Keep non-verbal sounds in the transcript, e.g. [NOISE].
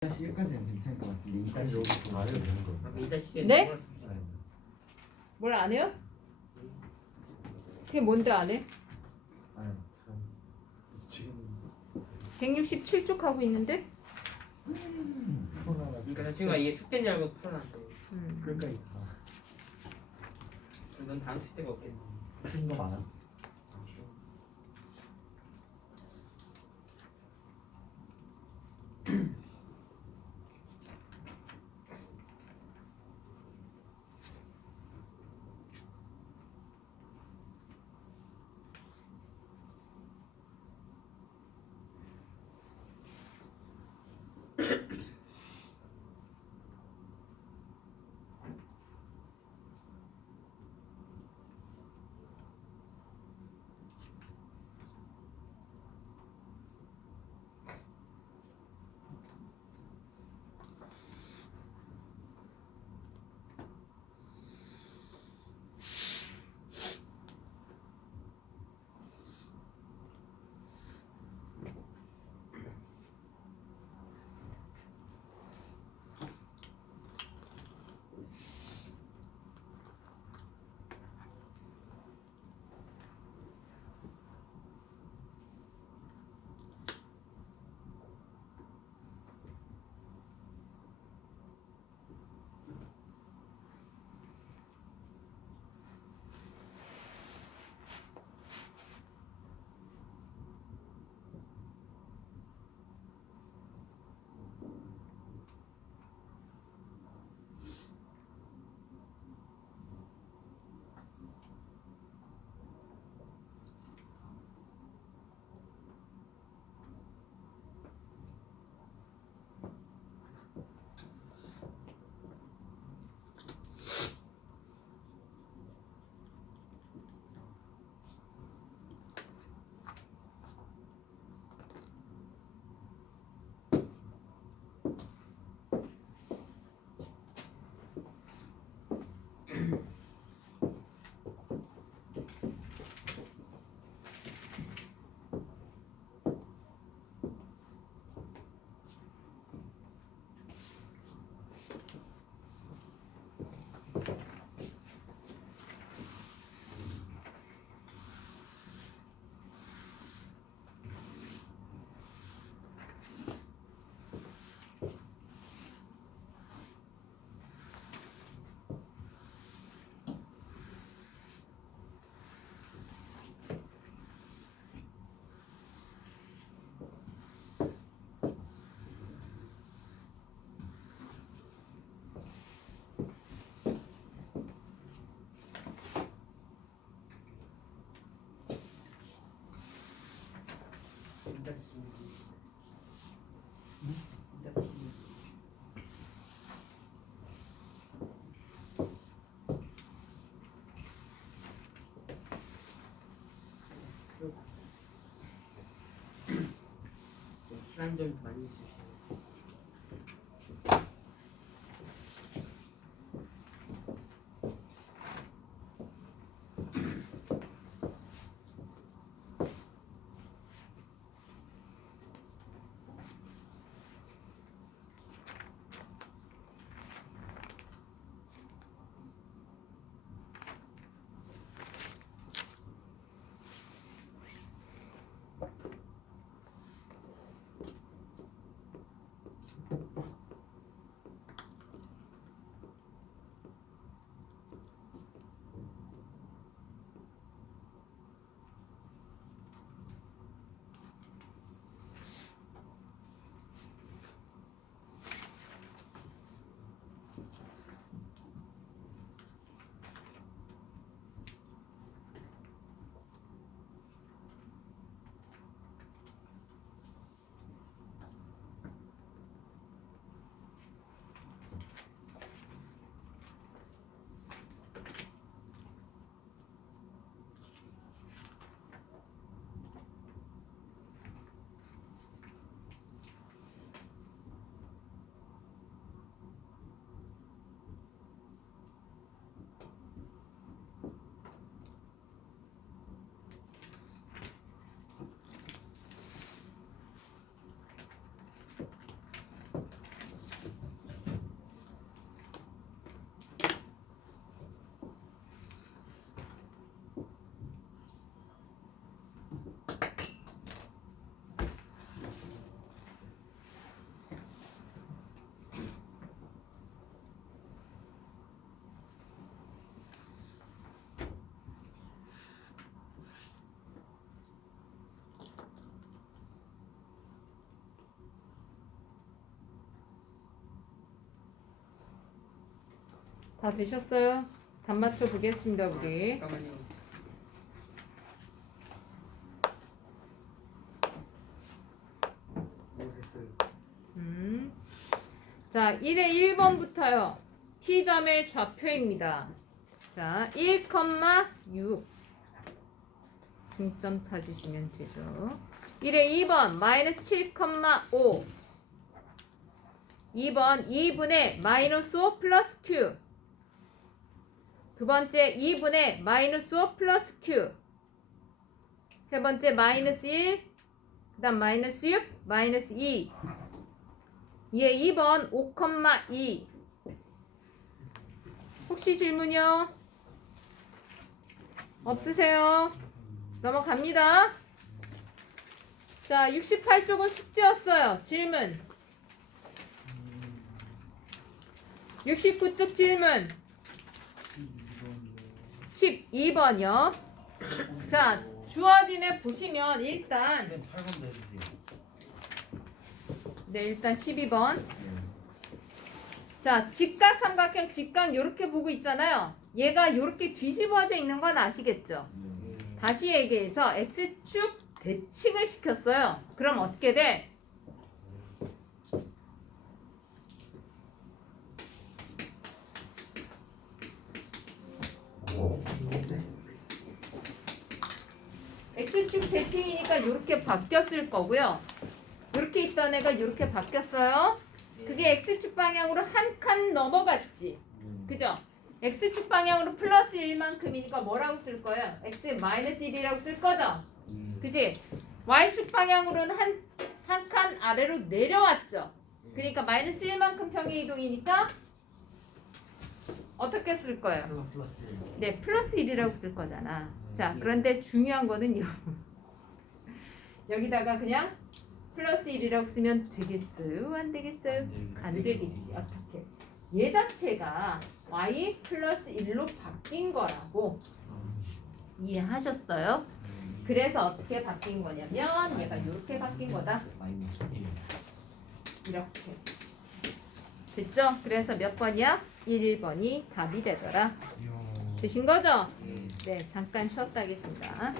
다시 1까지는 괜찮을 것 같은데 2까지 여기 안 해도 되는 거. 아까 이따 시계 네? 뭘 안 해요? 그게 뭔데 안 해? 아니 참 지금 167쪽 하고 있는데? 그러니까 저 친구가 이게 숙제인 줄 알고 풀어놨어. 음. 끝까지 넌 다음 숙제가 없겠네. 큰거 많아 시간 좀 많이 주시고. 다 되셨어요? 답 맞춰 보겠습니다 우리. 음. 자, 1의 1번부터요. T점의 좌표입니다. 자, 1,6 중점 찾으시면 되죠. 1의 2번 마이너스 7,5 2번 2분의 마이너스 5 플러스 Q 두 번째 2분의 마이너스 5 플러스 Q 세 번째 마이너스 1 그 다음 마이너스 6 마이너스 2 예, 2번 5,2 혹시 질문이요? 없으세요? 넘어갑니다. 자, 68쪽은 숙제였어요. 질문. 69쪽 질문. 12번이요. 자, 주어진에 보시면 일단 8번 내주세요. 네, 일단 12번. 자, 직각 삼각형 직각 요렇게 보고 있잖아요. 얘가 요렇게 뒤집어져 있는 건 아시겠죠? 다시 얘기해서 x축 대칭을 시켰어요. 그럼 어떻게 돼? X축 대칭이니까 이렇게 바뀌었을 거고요. 이렇게 있던 애가 이렇게 바뀌었어요. 그게 x축 방향으로 한 칸 넘어갔지. 그죠? x축 방향으로 플러스 1만큼이니까 뭐라고 쓸 거예요? x 마이너스 1이라고 쓸 거죠? 그지? y축 방향으로는 한, 한 칸 아래로 내려왔죠? 그러니까 마이너스 1만큼 평행 이동이니까 어떻게 쓸 거예요? 네, 플러스 1이라고 쓸 거잖아. 자, 그런데 중요한 거는 요. [LAUGHS] 여기다가 그냥 플러스 1이라고 쓰면 되겠어요? 안 되겠어요? 안 되겠지. 어떻게? 얘 자체가 y 플러스 1로 바뀐 거라고 이해하셨어요? 그래서 어떻게 바뀐 거냐면 얘가 이렇게 바뀐 거다. 마이너스 1. 이렇게. 됐죠? 그래서 몇 번이야? 1번이 답이 되더라. 되신 거죠? 예. 네, 잠깐 쉬었다 하겠습니다.